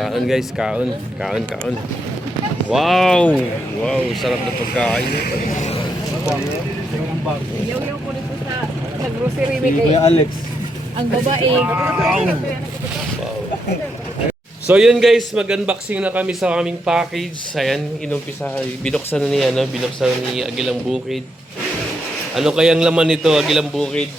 Kaon guys, kaon. Kaon, kaon. Wow! Wow, sarap na pagkain. Yaw-yaw ko nito sa grocery Si Kuya Alex. ang babae. So yun guys, mag-unboxing na kami sa aming package. Ayan, inumpisa, binuksan na niya, no? Binuksan ni Agilang Bukid. Ano kayang laman nito, Agilang Bukid?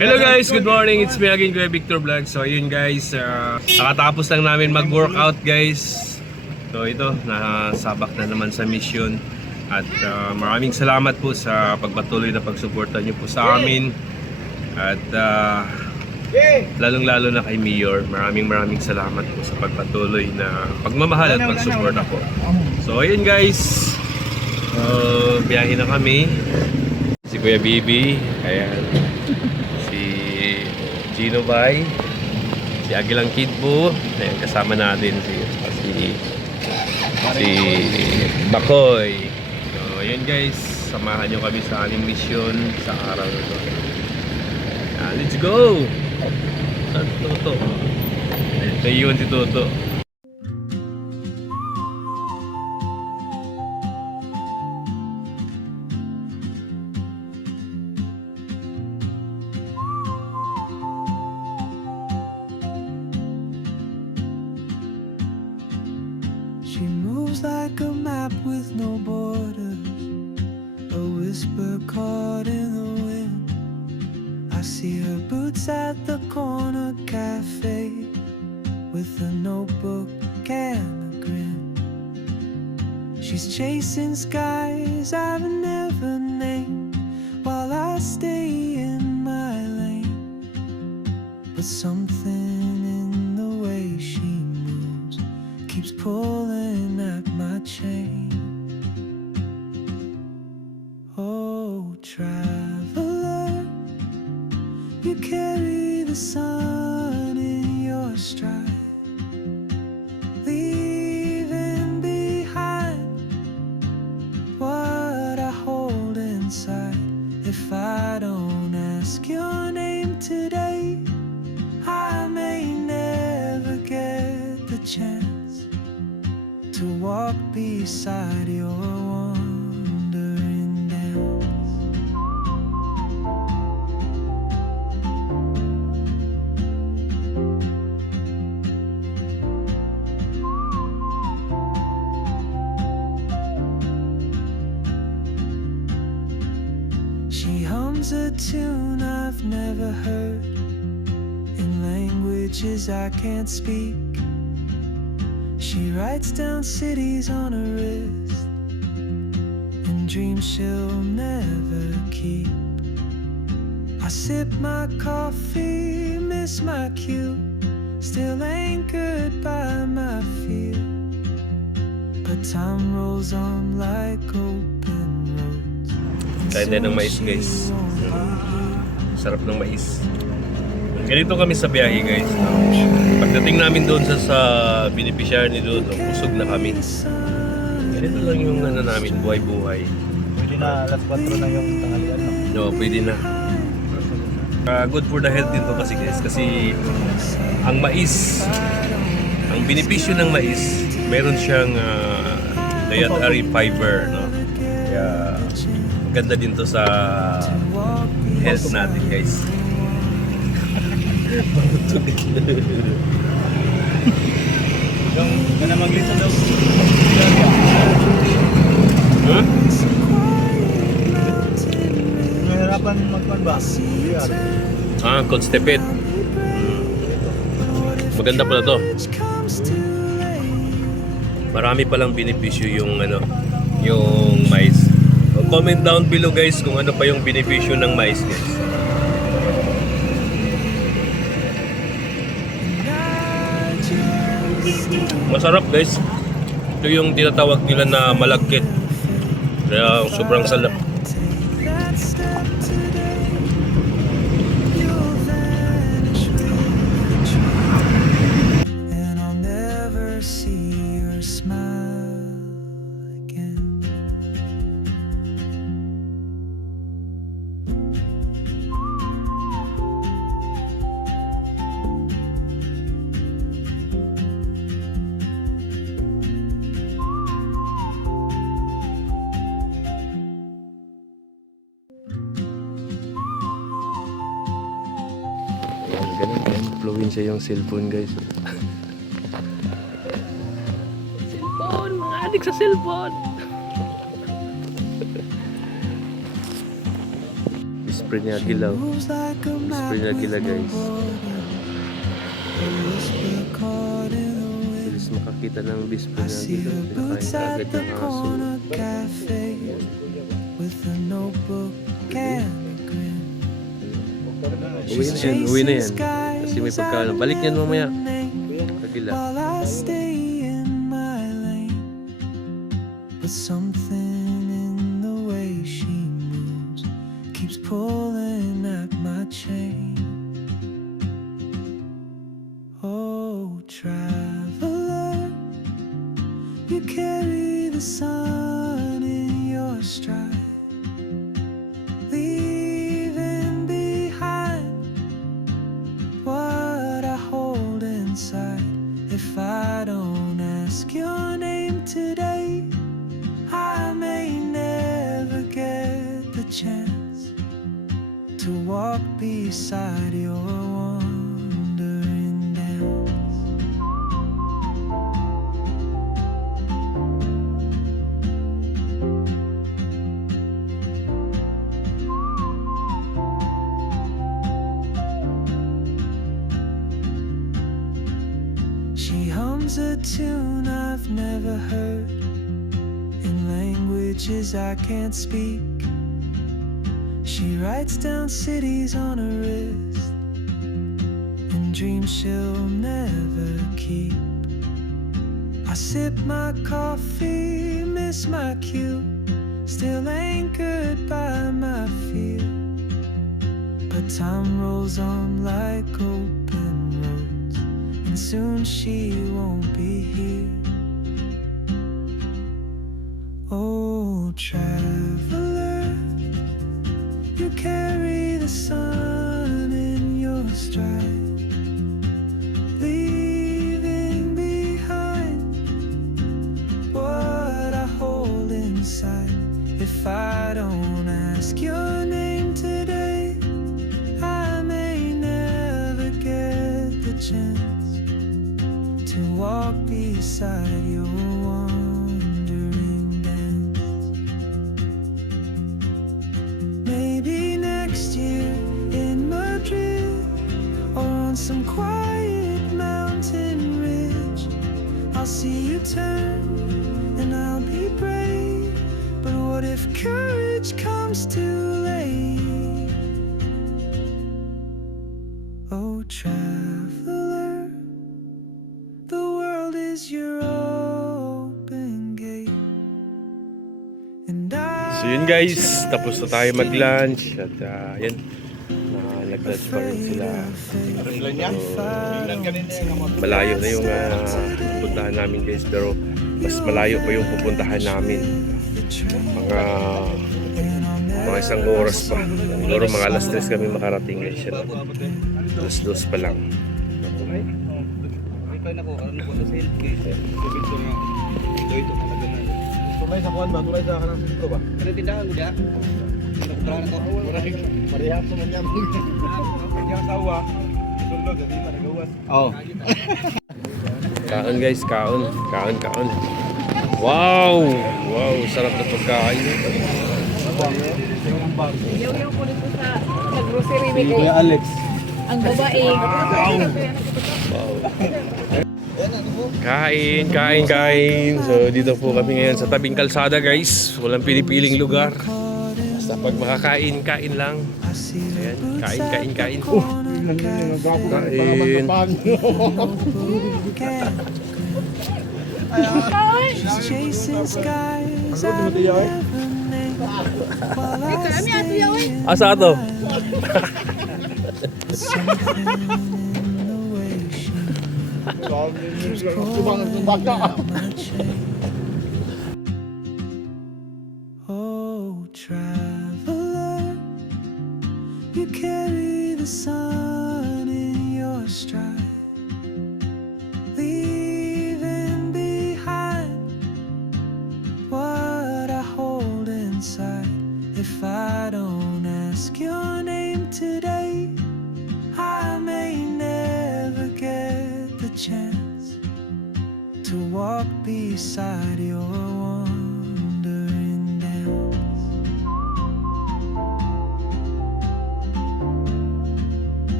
Hello guys, good morning. It's me again, Kuya Victor Vlog. So yun guys, nakatapos lang namin mag-workout guys. So ito, nasabak na naman sa mission. At maraming salamat po sa pagpatuloy na pagsuporta niyo po sa amin. At lalong-lalo na kay Mayor, maraming salamat po sa pagpatuloy na pagmamahal at pagsuporta po. So ayun guys, biyahe na kami. Si Kuya Bibi, ayan. Si Gino Bay, si Agilang Kidbo, ayan, kasama natin si Bakoy. So ayun guys, samahan nyo kami sa aming mission sa araw na ito. Let's go! At Toto. Ito yun si Toto. She moves like a map with no borders, a whisper caught in the wind. I see her boots at the corner cafe with a notebook and a grin. She's chasing skies I've never named while I stay in my lane. But something in the way she moves keeps pulling at my chain. Oh, traveler, you carry the sun in your stride, leaving behind what I hold inside. If I don't ask your name today, I may never get the chance to walk beside your wandering dance. She hums a tune I've never heard in languages I can't speak. She writes down cities on her wrist and dreams she'll never keep. I sip my coffee, miss my cue, still anchored by my fear. But time rolls on like open roads. Kain din ng mais guys. Sarap ng mais. Ganito kami sa biyahe guys. Pagdating namin doon sa beneficiary ni doon, busog na kami. Ganito lang yung ano namin, buhay-buhay. Pwede na alas 4 na yung tanghalian. No, pwede na. Good for the health din to kasi guys. Kasi ang mais, ang benepisyo ng mais, meron siyang dietary fiber. No? Kaya maganda din to sa health natin guys. Yung na maglito daw. Huh? Nahirapan magkuhan ba? Constipate. Maganda pala to. Marami palang benepisyo yung yung mais. Comment down below guys kung ano pa yung benepisyo ng mais guys. Masarap guys. Ito yung tinatawag nila na malagkit. Kaya sobrang sarap. And I'll never see your smile again. Ganun ka-influensya yung cellphone, guys. Cellphone! Mga adik sa cellphone! Spray niya gilaw. Spray niya gila, guys. Bilis makakita ng bispray niya gila. Pinakain agad ng aso. Uwi na yan. Kasi may pagkaano. Balik yan mamaya. Kagila. But something in the way she moves keeps pulling at my chain. Oh, traveler, you carry the sun in your stride, leaving behind what I hold inside. If I don't ask your name today, I may never get the chance to walk beside your wandering dance. She hums a tune I've never heard in languages I can't speak. She writes down cities on her wrist and dreams she'll never keep. I sip my coffee, miss my cue, still anchored by my fear. But time rolls on like open roads, and soon she won't be here. Oh, traveler, you carry the sun in your stride, leaving behind what I hold inside. If I don't ask your name today, I may never get the chance to walk beside your wandering dance. Maybe next year in Madrid, or on some quiet mountain ridge, I'll see you turn and I'll be brave. But what if courage comes too late? Oh, traveler, the world is your open gate, and So yun guys, tapos na tayo mag-lunch. At yan, nag-lunch pa rin sila. Malayo na yung pupuntahan namin guys, pero mas malayo pa yung pupuntahan namin. Mga isang oras pa. Siguro mga alas 3 kami makarating guys. Alas 2 pa lang. Okay. Tulay sa kuwan ba? Tulay sa kanang sentro ba? Ano tindahan mo diya? Nakutrahan ako. Parehas sa mga mo. Kanya sawa. Sulod, di man nagawas. Oo. Kaon guys, kaon. Kaon. Wow! Wow, sarap na pagkain. Yaw-yaw po dito sa grocery ni Kuya Alex. ang babae. Wow. Kain. So dito po kami ngayon sa tabing kalsada guys. Walang pinipiling lugar. Basta pag makakain, kain lang. Ayan, kain. chasing skies I've never named, while I stay Asa to? something in the way she keeps pulling my chain. Oh, traveler, you carry the sun in your stride, leaving behind what I hold inside. If I don't ask your name today, I may chance to walk beside your wandering dance.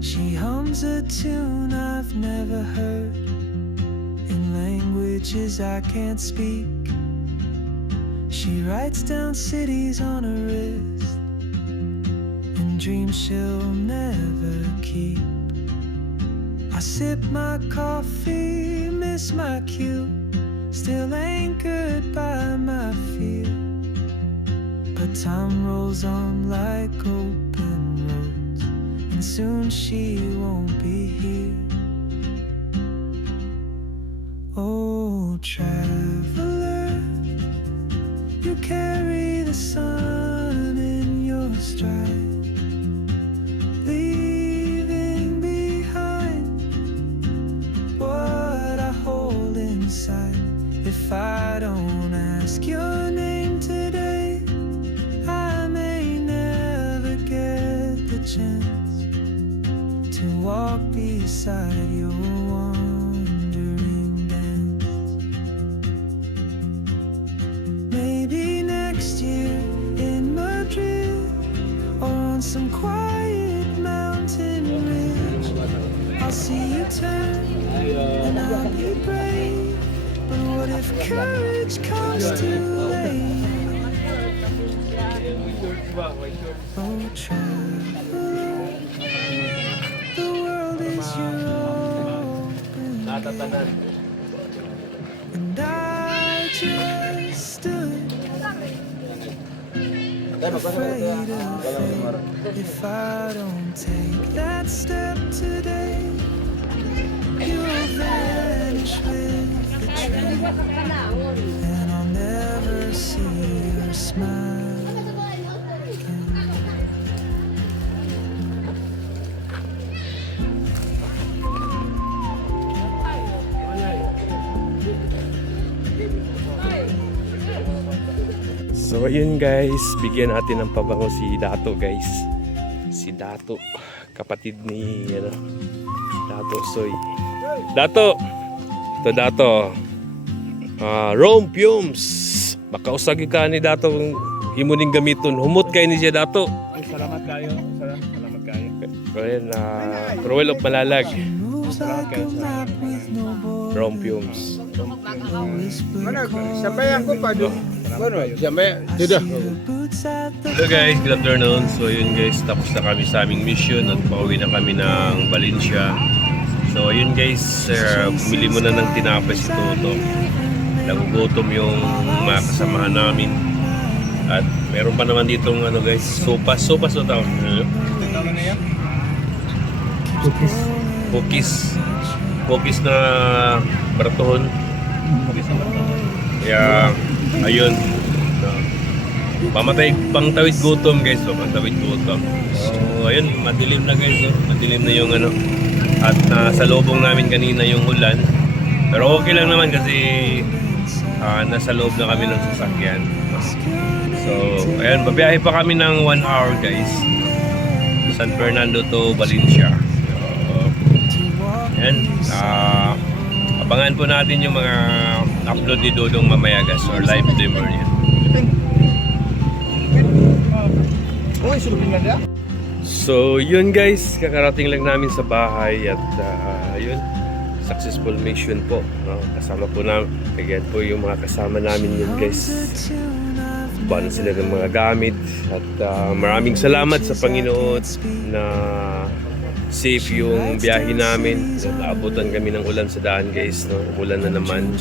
She hums a tune I've never heard in languages I can't speak. She writes down cities on her wrist and dreams she'll never keep. I sip my coffee, miss my cue, still anchored by my fear. But time rolls on like open roads, and soon she won't be here. Oh, traveler, you carry the sun in your stride, leaving behind what I hold inside. If I don't ask your name today, I may never get the chance to walk beside your wandering dance. Maybe next year in Madrid, or on some quiet mountain ridge, I'll see you turn and I'll be brave. But what if courage comes too late? Oh, traveler, the world is your open gate, and I just stood afraid of fate. If I don't take that step today, you'll vanish with the train, and I'll never see your smile again. So ayun guys, bigyan natin ng pabango si Dato guys. Si Dato, kapatid ni Dato Soy. Dato! Ito Dato. Rome Fumes. Baka usagi ka ni Dato imuning gamiton. Humot kayo ni siya Dato. Ay, salamat kayo. Salamat kayo. Ayun, Cruel of Malalag. Moves like a map with no borders. Rome Fumes. Mana? Sabayan ko pa doon. Ano? Sabayan. I see her boots at the Hello guys, good afternoon. So yun guys, tapos na kami sa aming mission at pauwi na kami ng Valencia. So ayun guys, bumili muna ng tinapay si Toto. Nagugutom yung mga kasamahan namin. At meron pa naman ditong guys, sopas o tawag. Tama na yan? Cookies na baratohon. Kaya ayun. Pangtawid gutom guys, pangtawid gutom. So ayun, madilim na guys, madilim na yung at nasa lobong namin kanina yung ulan. Pero okay lang naman kasi nasa loob na kami ng sasakyan. So ayun, babiyahe pa kami ng 1 hour guys. San Fernando to Valencia. Ayan, abangan po natin yung mga upload ni Dodong mamaya guys, or live streamer niya. Uy, sulupin lang dia. So yun guys, kakarating lang namin sa bahay at yun, successful mission po. Kasama po namin, kaya po yung mga kasama namin yun guys. Buwan sila ng mga gamit at maraming salamat sa Panginoon na safe yung biyahe namin. Naabutan kami ng ulan sa daan guys, umulan na naman.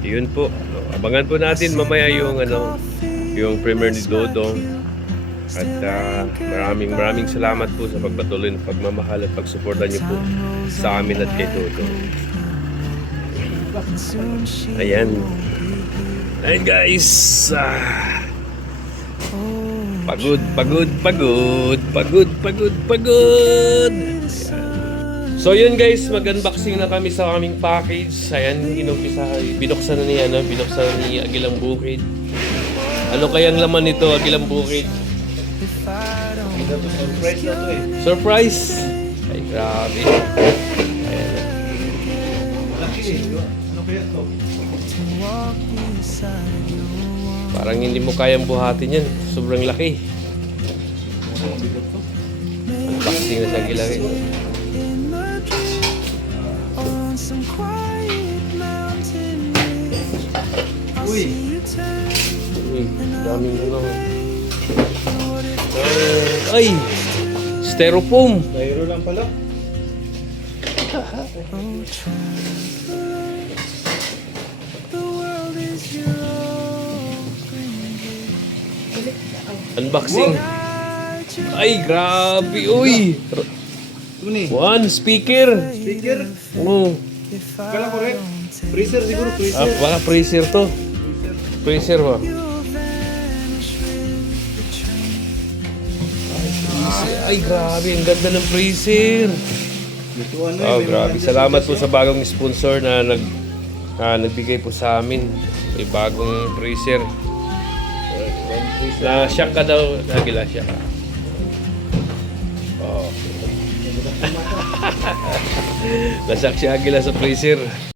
Yun po, abangan po natin mamaya yung yung premiere ni Dodong. At maraming salamat po sa pagpatuloy ng pagmamahal at pagsuporta niyo po sa amin at kay Dodong. Ayan guys, pagod. So yun guys, mag-unboxing na kami sa aming package. Ayan, binuksan na ni Agilang Bukid. Ano kayang laman nito, Agilang Bukid? Surprise na to eh. Surprise! Ay, grabe. Ayan. Laki eh. Ano kaya to? Parang hindi mo kayang buhatin yan. Sobrang laki. Unboxing na sa Agilang eh. On some quiet mountain ridge, I Uy. see you turn. Uy, daming ano. Ay! Styrofoam! Mayro lang pala. Oh, traveler, the world is your open gate. Unboxing! Guide you Ay, grabe! Uy! Uni. One speaker! Speaker. Oh. if Kala ko I rin. don't take Freezer siguro, freezer. Baka freezer to. Freezer ba? you'll vanish with the train. Ay, grabe. Ang ganda ng freezer. Ito ano eh. Oh, may grabe. mga Salamat po dyan sa bagong sponsor na nagbigay po sa amin. May bagong freezer. Na-shock ka daw. Nagila siya. Oh. Na-shock si Agila sa freezer.